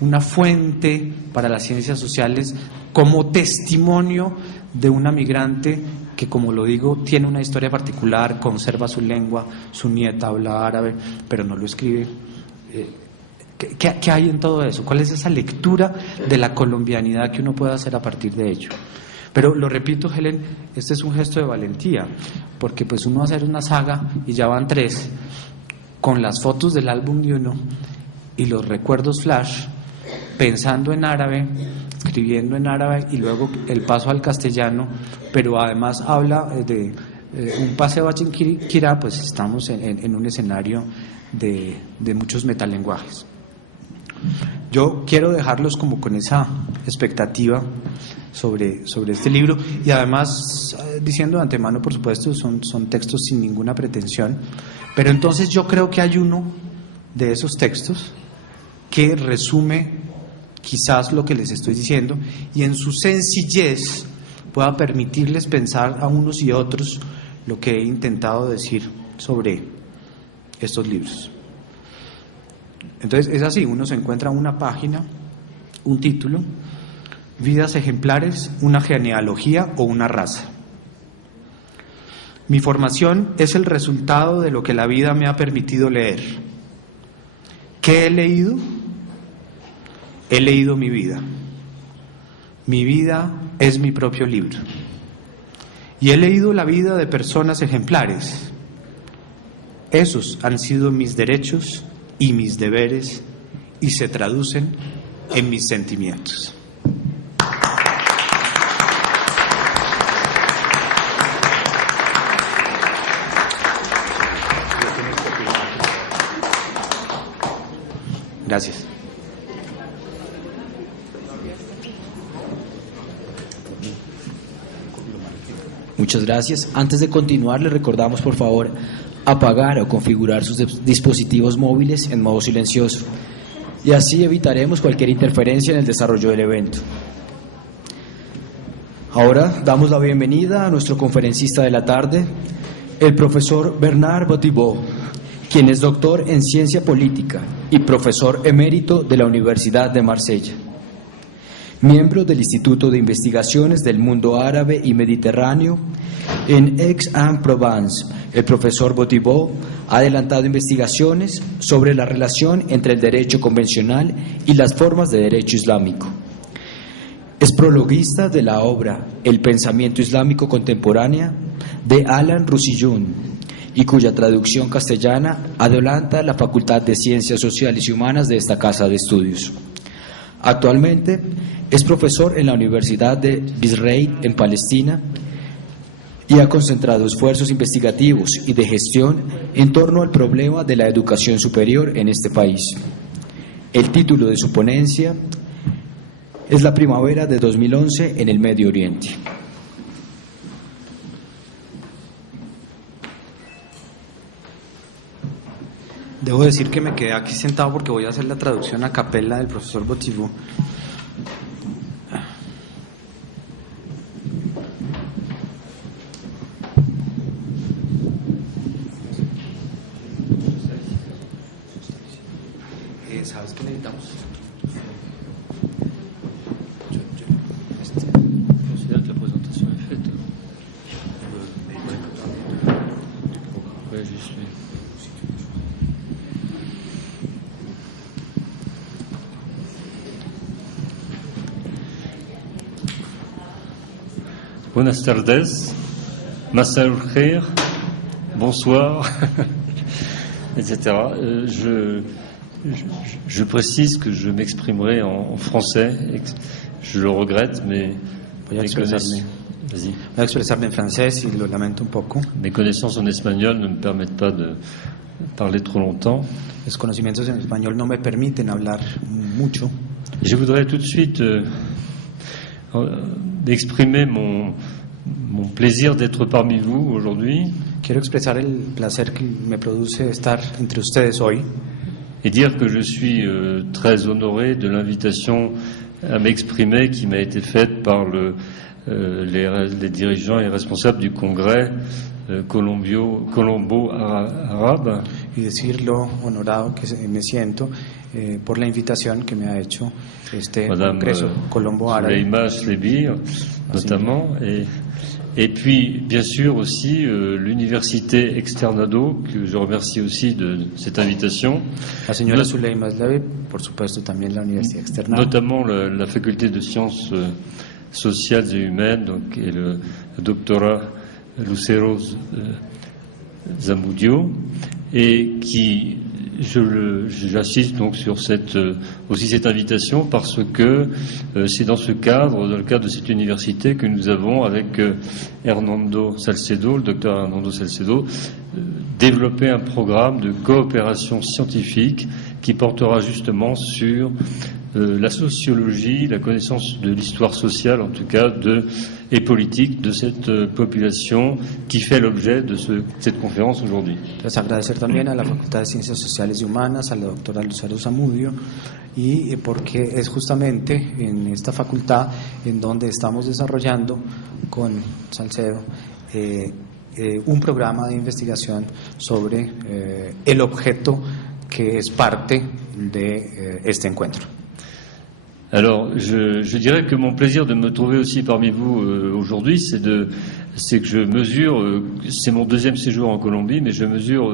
una fuente para las ciencias sociales como testimonio de una migrante que, como lo digo, tiene una historia particular, conserva su lengua, su nieta habla árabe, pero no lo escribe. ¿Qué hay en todo eso? ¿Cuál es esa lectura de la colombianidad que uno puede hacer a partir de ello? Pero lo repito, Helen, este es un gesto de valentía, porque pues uno hacer una saga y ya van 3, con las fotos del álbum de uno y los recuerdos flash, pensando en árabe, escribiendo en árabe y luego el paso al castellano, pero además habla de un paseo a Chinquirá, pues estamos en un escenario de muchos metalenguajes. Yo quiero dejarlos como con esa expectativa sobre este libro y además diciendo de antemano, por supuesto, son textos sin ninguna pretensión, pero entonces yo creo que hay uno de esos textos que resume quizás lo que les estoy diciendo y en su sencillez pueda permitirles pensar a unos y otros lo que he intentado decir sobre estos libros. Entonces es así, uno se encuentra una página, un título, vidas ejemplares, una genealogía o una raza. Mi formación es el resultado de lo que la vida me ha permitido leer. ¿Qué he leído? He leído mi vida. Mi vida es mi propio libro. Y he leído la vida de personas ejemplares. Esos han sido mis derechos y mis deberes y se traducen en mis sentimientos. Gracias. Muchas gracias. Antes de continuar, le recordamos, por favor, apagar o configurar sus dispositivos móviles en modo silencioso y así evitaremos cualquier interferencia en el desarrollo del evento. Ahora damos la bienvenida a nuestro conferencista de la tarde, el profesor Bernard Bothibau, quien es doctor en ciencia política y profesor emérito de la Universidad de Marsella. Miembro del Instituto de Investigaciones del Mundo Árabe y Mediterráneo en Aix-en-Provence, el profesor Bothibau ha adelantado investigaciones sobre la relación entre el derecho convencional y las formas de derecho islámico. Es prologuista de la obra El pensamiento islámico contemporánea de Alain Roussillon y cuya traducción castellana adelanta la Facultad de Ciencias Sociales y Humanas de esta casa de estudios. Actualmente es profesor en la Universidad de Birzeit en Palestina y ha concentrado esfuerzos investigativos y de gestión en torno al problema de la educación superior en este país. El título de su ponencia es La primavera de 2011 en el Medio Oriente. Debo decir que me quedé aquí sentado porque voy a hacer la traducción a capella del profesor Bothibau. ¿Sabes qué necesitamos? Considère que la présentation est faite. Ouais, j'y suis. Buenas tardes, Massa al-Khair, bonsoir, etc. Je précise que je m'exprimerai en français. Je le regrette, mais voy a expresarme en francés y lo lamento un poco. Mes connaissances en espagnol ne me permettent pas de parler trop longtemps. Los conocimientos en español no me permiten hablar mucho. Je voudrais tout de suite exprimer mon plaisir d'être parmi vous aujourd'hui. Quiero expresar el placer que me produce estar entre ustedes hoy. Et dire que je suis très honoré de l'invitation à m'exprimer qui m'a été faite par les dirigeants et responsables du congrès colombo-arabe. Y decir lo honorado que me siento por la invitación que me ha hecho este congreso colombo-árabe. Souleima Chlebir, notamment, et puis, bien sûr, aussi l'université Externado, que je remercie aussi de cette invitation. La señora Souleima Chlebir, por supuesto, también la Universidad Externado. Notamment la faculté de sciences sociales et humaines, donc, et le doctorat Lucero Zamudio, et qui, j'assiste donc sur cette invitation parce que c'est dans le cadre de cette université que nous avons avec Hernando Salcedo, le docteur Hernando Salcedo, développé un programme de coopération scientifique qui portera justement sur la sociologie, la connaissance de l'histoire sociale, en tout cas, et politique de cette population qui fait l'objet de cette conférence aujourd'hui. Entonces, agradecer también a la Facultad de Ciencias Sociales y Humanas, a la doctora Lucero Zamudio, y porque es justamente en esta facultad en donde estamos desarrollando con Salcedo un programa de investigación sobre el objeto que es parte de este encuentro. Alors, je dirais que mon plaisir de me trouver aussi parmi vous aujourd'hui, c'est que je mesure, c'est mon deuxième séjour en Colombie, mais je mesure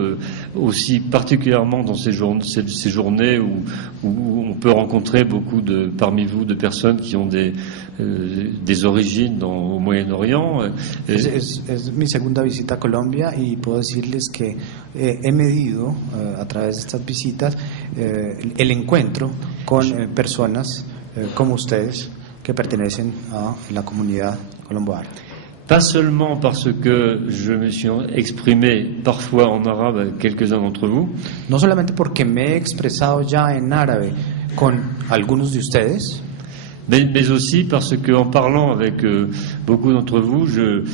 aussi particulièrement dans ces journées où on peut rencontrer beaucoup parmi vous de personnes qui ont des origines au Moyen-Orient. Es mi segunda visita a Colombia y puedo decirles que he medido a través de estas visitas el encuentro con personas como ustedes que pertenecen a la comunidad colombo-árabe. Pas seulement parce que je me suis exprimé parfois en arabe avec quelques-uns d'entre vous. No solamente porque me he expresado ya en árabe con algunos de ustedes. Mais aussi parce que en parlant avec beaucoup d'entre vous, je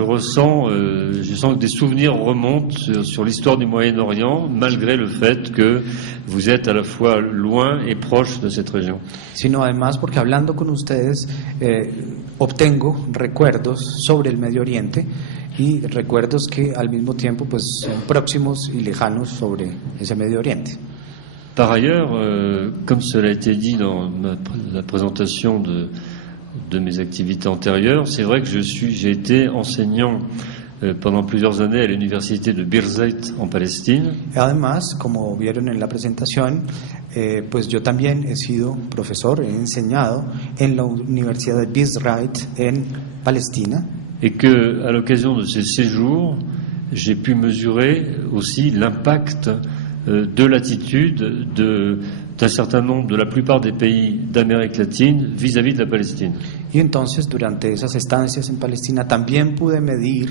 ressens que des souvenirs remontent sur l'histoire du Moyen-Orient, malgré le fait que vous êtes à la fois loin et proche de cette région. Sino además porque hablando con ustedes obtengo recuerdos sobre el Medio Oriente y recuerdos que al mismo tiempo pues son próximos y lejanos sobre ese Medio Oriente. Par ailleurs, comme cela a été dit dans la présentation de mes activités antérieures, c'est vrai que j'ai été enseignant pendant plusieurs années à l'université de Birzeit en Palestine. Además, como vieron en la presentación, pues yo también he sido profesor, he enseñado en la Universidad de Birzeit en Palestina. Et que, à l'occasion de ces séjours, j'ai pu mesurer aussi l'impact de l'attitude d'un certain nombre, de la plupart des pays d'Amérique latine vis-à-vis de la Palestine. Y entonces, durante esas estancias en Palestina, también pude medir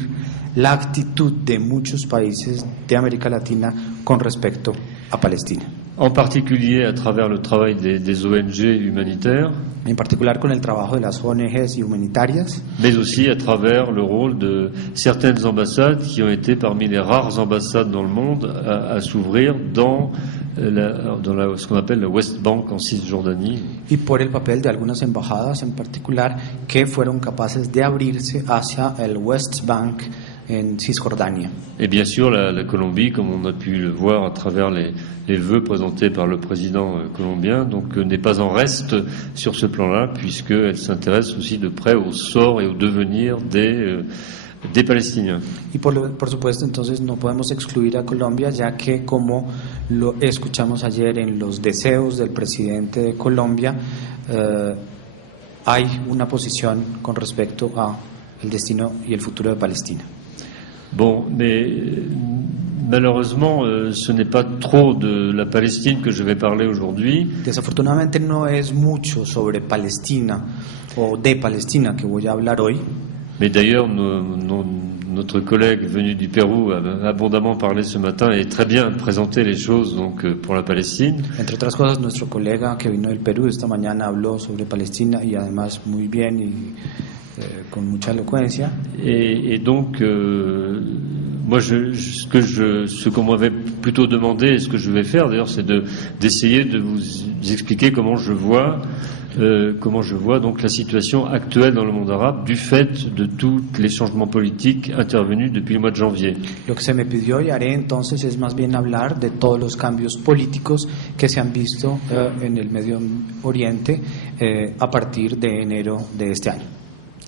la actitud de muchos países de América Latina con respecto a Palestina. En particulier à travers le travail des ONG humanitaires. En particular con el trabajo de las ONGs y humanitarias. Mais aussi à travers le rôle de certaines ambassades qui ont été parmi les rares ambassades dans le monde à s'ouvrir dans ce qu'on appelle la West Bank en Cisjordanie. Y por el papel de algunas embajadas en particular que fueron capaces de abrirse hacia el West Bank en Cisjordania. Et bien sûr la Colombie, comme on a pu le voir à travers les vœux présentés par le président colombien, donc n'est pas en reste sur ce plan-là, puisqu'elle s'intéresse aussi de près au sort et au devenir des Palestiniens. Y por supuesto, entonces no podemos excluir a Colombia, ya que como lo escuchamos ayer en los deseos del presidente de Colombia, hay una posición con respecto a el destino y el futuro de Palestina. Bon, mais malheureusement, ce n'est pas trop de la Palestine que je vais parler aujourd'hui. Desafortunadamente no es mucho sobre Palestina o de Palestina que voy a hablar hoy. Mais d'ailleurs, notre collègue venu du Pérou a abondamment parlé ce matin et très bien présenté les choses donc pour la Palestine. Entre otras cosas, nuestro colega que vino del Perú esta mañana habló sobre Palestina y además muy bien y con mucha elocuencia. Et donc, moi, ce qu'on m'avait plutôt demandé, et ce que je vais faire d'ailleurs, c'est d'essayer de vous expliquer comment je vois donc la situation actuelle dans le monde arabe du fait de tous les changements politiques intervenus depuis le mois de janvier. Lo que se me pidió y haré entonces es más bien hablar de todos los cambios políticos que se han visto en el Medio Oriente a partir de enero de este año.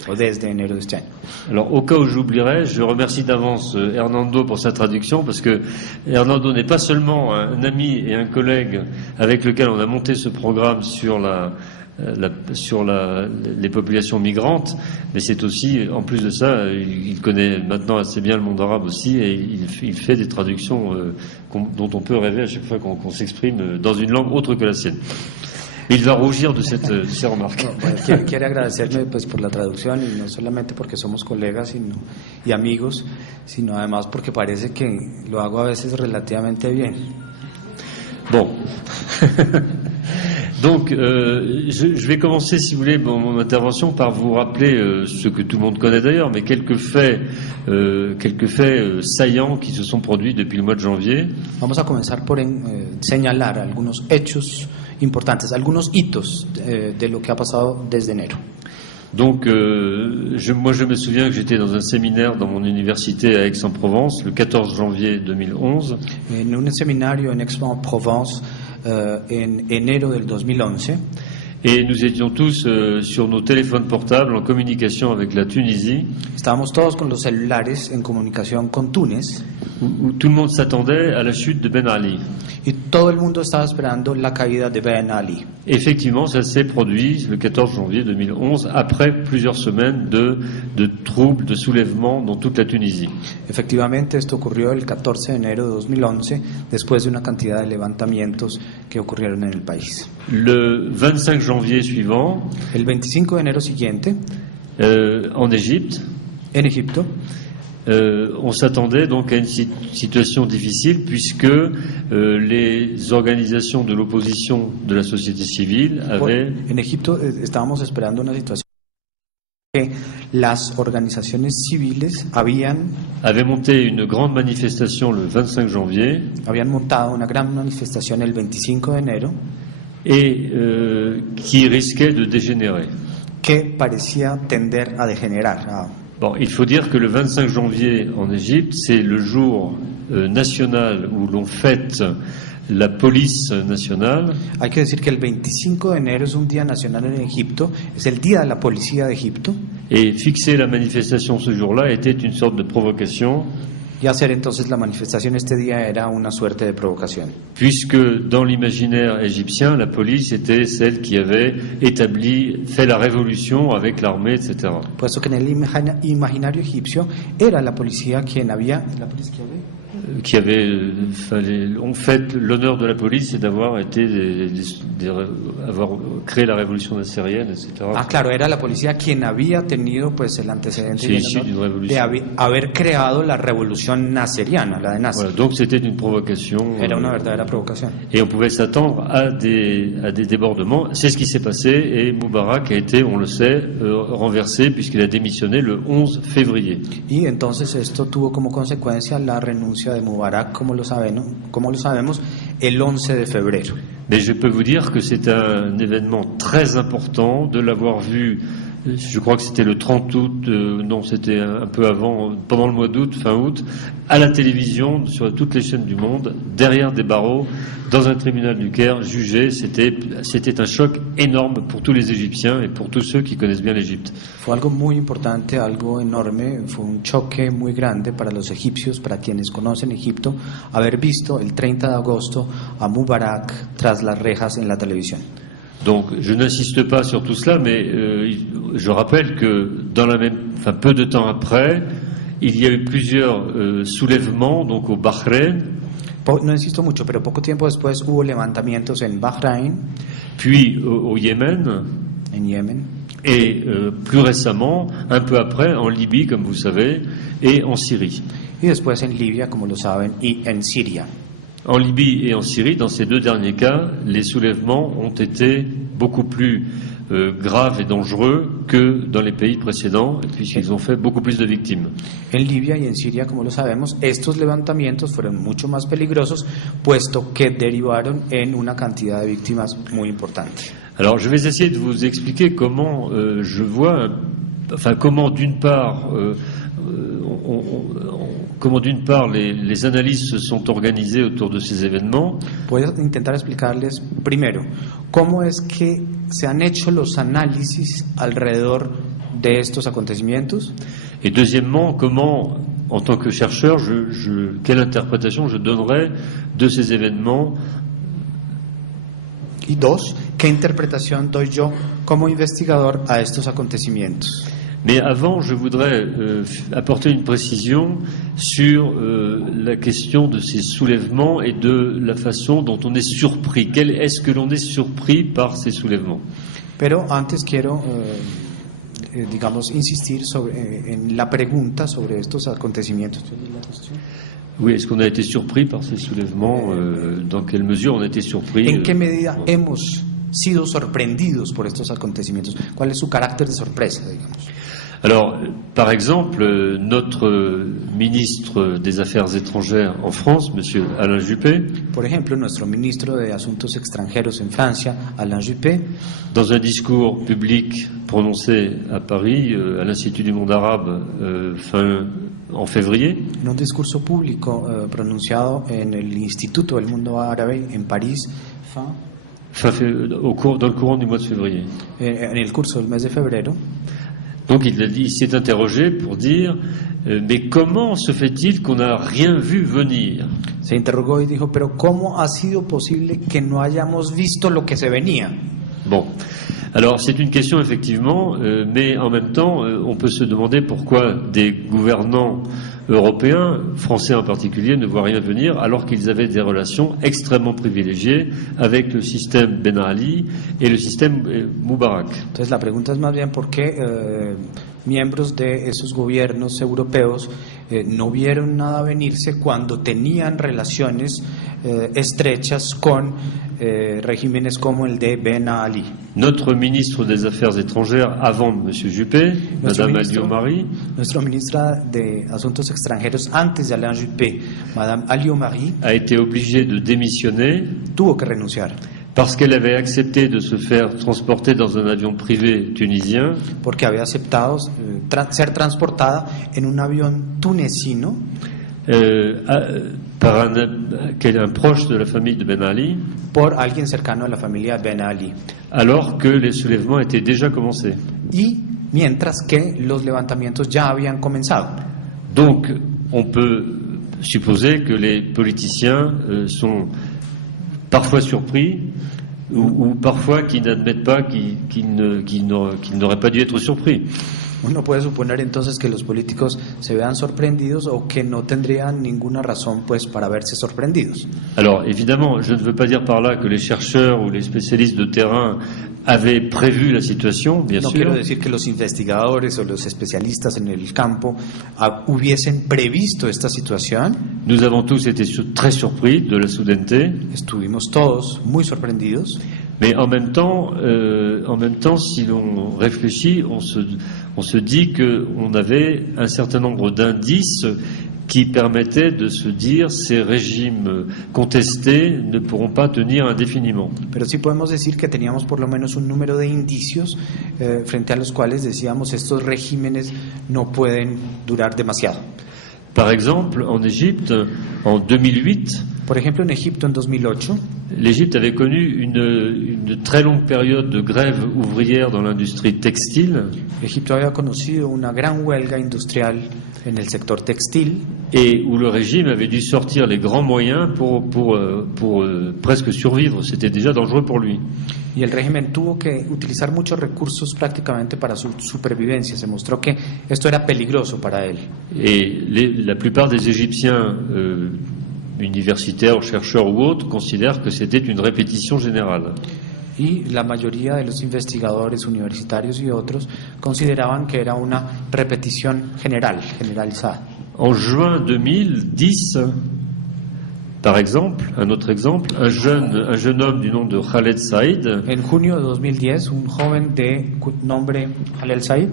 O desde enero de este año. Alors, au cas où j'oublierais, je remercie d'avance Hernando pour sa traduction, parce que Hernando n'est pas seulement un ami et un collègue avec lequel on a monté ce programme sur sur les populations migrantes, mais c'est aussi, en plus de ça, il connaît maintenant assez bien le monde arabe aussi, et il fait des traductions dont on peut rêver à chaque fois qu'on s'exprime dans une langue autre que la sienne. Il va rougir de ces remarques. Quiere agradecerme pues por la traducción, y no solamente porque somos colegas y amigos, sino además porque parece que lo hago a veces relativamente bien. Bon. Donc, je vais commencer, si vous voulez, mon intervention par vous rappeler ce que tout le monde connaît d'ailleurs, mais quelques faits saillants qui se sont produits depuis le mois de janvier. Vamos a comenzar por señalar algunos hechos importantes, algunos hitos de lo que ha pasado desde enero. Donc, moi je me souviens que j'étais dans un séminaire dans mon université à Aix-en-Provence le 14 janvier 2011. En un seminario en Aix-en-Provence en enero del 2011. Et nous étions tous sur nos téléphones portables en communication avec la Tunisie. Estábamos todos con los celulares en comunicación con Túnez. Où tout le monde s'attendait à la chute de Ben Ali. Y todo el mundo estaba esperando la caída de Ben Ali. Effectivement, ça s'est produit le 14 janvier 2011, après plusieurs semaines de troubles, de soulèvements dans toute la Tunisie. Efectivamente, esto ocurrió el 14 de enero de 2011, después de una cantidad de levantamientos que ocurrieron en el país. Le 25 janvier suivant, el 25 de enero siguiente, en Égypte, en Egipto, on s'attendait donc à une situation difficile puisque les organisations de l'opposition de la société civile avaient... En Egipto estábamos esperando una situación que las organizaciones civiles avaient monté une grande manifestation le 25 janvier. Habían montado una gran manifestación el 25 de enero. Et qui risquait de dégénérer. Que parecía tender a degenerar. Bon, il faut dire que le 25 janvier en Égypte, c'est le jour national où l'on fête la police nationale. Hay que decir que el 25 de enero es un día nacional en Egipto, es el día de la policía de Egipto. Et fixer la manifestation ce jour-là était une sorte de provocation. Y hacer entonces la manifestación este día era una suerte de provocación. Puisque dans l'imaginaire égyptien, la police était celle qui avait fait la révolution avec l'armée, etc. Puesto que en el imaginario egipcio era la policía quien había... qui avait en fait l'honneur de la police, c'est d'avoir avoir créé la révolution nassérienne, etc. Ah, claro, era la policía quien había tenido pues el antecedente de haber creado la revolución naseriana, la de Nasser. Voilà, donc c'était une provocation. Era una verdadera provocación. Et on pouvait s'attendre à des débordements. C'est ce qui s'est passé et Moubarak a été, on le sait, renversé puisqu'il a démissionné le 11 février. Y entonces esto tuvo como consecuencia la renuncia de Mubarak, como lo sabemos, el 11 de febrero. Mais je peux vous dire que c'est un événement très important de l'avoir vu. Je crois que c'était le 30 août, non, c'était un peu avant, pendant le mois d'août, fin août, à la télévision, sur toutes les chaînes du monde, derrière des barreaux, dans un tribunal du Caire, jugé. C'était un choc énorme pour tous les Égyptiens et pour tous ceux qui connaissent bien l'Égypte. Fue algo muy importante, algo enorme, fue un choque muy grande para los egipcios, para quienes conocen Egipto, haber visto el 30 de agosto a Mubarak tras las rejas en la televisión. Donc, je n'insiste pas sur tout cela, mais je rappelle que peu de temps après, il y a eu plusieurs soulèvements donc au Bahreïn. No insisto mucho, pero poco tiempo después hubo levantamientos en Bahreïn, puis au Yémen, en Yémen, et plus récemment, un peu après, en Libye, comme vous savez, et en Syrie. Y después en Libia, como lo saben, y en Siria. En Libye et en Syrie, dans ces deux derniers cas, les soulèvements ont été beaucoup plus graves et dangereux que dans les pays précédents, puisqu'ils ont fait beaucoup plus de victimes. En Libia y en Siria, como lo sabemos, estos levantamientos fueron mucho más peligrosos, puesto que derivaron en una cantidad de víctimas muy importante. Alors, je vais essayer de vous expliquer comment je vois, comment d'une part les analyses se sont organisées autour de ces événements. Voy a intentar explicarles primero cómo es que se han hecho los análisis alrededor de estos acontecimientos. Et deuxièmement, comment, en tant que chercheur, quelle interprétation je donnerais de ces événements. Y dos, ¿qué interpretación doy yo como investigador a estos acontecimientos? Mais avant, je voudrais apporter une précision sur la question de ces soulèvements et de la façon dont on est surpris. Est-ce que l'on est surpris par ces soulèvements? Pero antes quiero, digamos, insistir en la pregunta sobre estos acontecimientos. Oui, est-ce qu'on a été surpris par ces soulèvements? Dans quelle mesure on a été surpris? ¿En qué medida hemos sido sorprendidos por estos acontecimientos? ¿Cuál es su carácter de sorpresa, digamos? Alors, par exemple, notre ministre des Affaires étrangères en France, Monsieur Alain Juppé, por ejemplo, nuestro ministro de Asuntos Extranjeros en Francia, Alain Juppé, dans un discours public prononcé à Paris, à l'Institut du Monde Arabe, en février, en un discurso público pronunciado en el Instituto del Mundo Árabe en París, dans le courant du mois de février. En el curso del mes de febrero. Donc il s'est interrogé pour dire mais comment se fait-il qu'on n'a rien vu venir? Se interrogó y dijo, pero ¿cómo ha sido posible que no hayamos visto lo que se venía? Bon, alors c'est une question effectivement, mais en même temps on peut se demander pourquoi des gouvernants européens, français en particulier, ne voient rien venir alors qu'ils avaient des relations extrêmement privilégiées avec le système Ben Ali et le système Moubarak. Entonces la pregunta es más bien por qué miembros de esos gobiernos europeos no vieron nada venirse cuando tenían relaciones estrechas con regímenes como el de Ben Ali. Notre ministre des Affaires étrangères avant M. Juppé, Madame Ali-Omari, nuestra ministra de Asuntos Extranjeros antes de Alain Juppé, Madame Ali-Omari, a été obligée de démissionner, tuvo que renunciar, parce qu'elle avait accepté de se faire transporter dans un avion privé tunisien, porque había aceptado ser transportada en un avión tunecino, par un proche de la famille de Ben Ali, por alguien cercano a la familia Ben Ali, alors que les soulèvements étaient déjà commencés. Y mientras que los levantamientos ya habían comenzado. Donc, on peut supposer que les politiciens sont parfois surpris ou parfois qui n'admettent pas qu'ils n'auraient pas dû être surpris. Uno puede suponer entonces que los políticos se vean sorprendidos o que no tendrían ninguna razón pues para verse sorprendidos. Alors évidemment, je ne veux pas dire par là que les chercheurs ou les spécialistes de terrain avaient prévu la situation, bien sûr. No quiero decir que los investigadores o los especialistas en el campo hubiesen previsto esta situación. Nous avons tous été très surpris de la soudaineté. Estuvimos todos muy sorprendidos. Mais en même temps, si l'on réfléchit, on se dit qu'on avait un certain nombre d'indices qui permettaient de se dire ces régimes contestés ne pourront pas tenir indéfiniment. Pero sí podemos decir que teníamos por lo menos un número de indicios frente a los cuales decíamos estos regímenes no pueden durar demasiado. Par exemple, en Égypte, en 2008, por ejemplo, en Egipto en 2008, l'Égypte avait connu une très longue période de grève ouvrière dans l'industrie textile. Egipto había conocido una gran huelga industrial en el sector textil. Et où le régime avait dû sortir les grands moyens pour presque survivre. C'était déjà dangereux pour lui. Y el régimen tuvo que utilizar muchos recursos prácticamente para su supervivencia. Se mostró que esto era peligroso para él. Et la plupart des Égyptiens universitaires, chercheurs ou autres, considèrent que c'était une répétition générale. Y la mayoría de los investigadores universitarios y otros consideraban que era una repetición generalizada. En juin 2010, par exemple, un autre exemple, un jeune homme du nom de Khaled Said, en junio de 2010, un joven de nombre Khaled Said,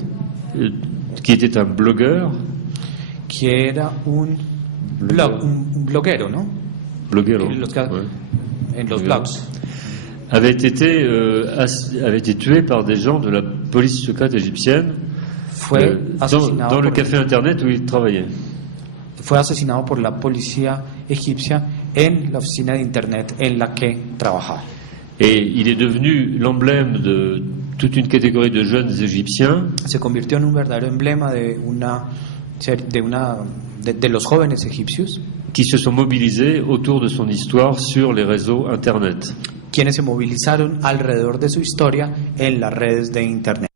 qui était un blogueur, qui era un bloguero, ¿no? Bloguero, en los blogs. Avait été tué par des gens de la police secrète égyptienne dans le café internet où il travaillait. Fue asesinado por la policía egipcia en la oficina de internet en la que trabajaba. Et il est devenu l'emblème de toute une catégorie de jeunes égyptiens. Se convirtió en un verdadero emblema de los jóvenes egipcios qui se sont mobilisés autour de son histoire sur les réseaux internet. quienes se movilizaron alrededor de su historia en las redes de Internet.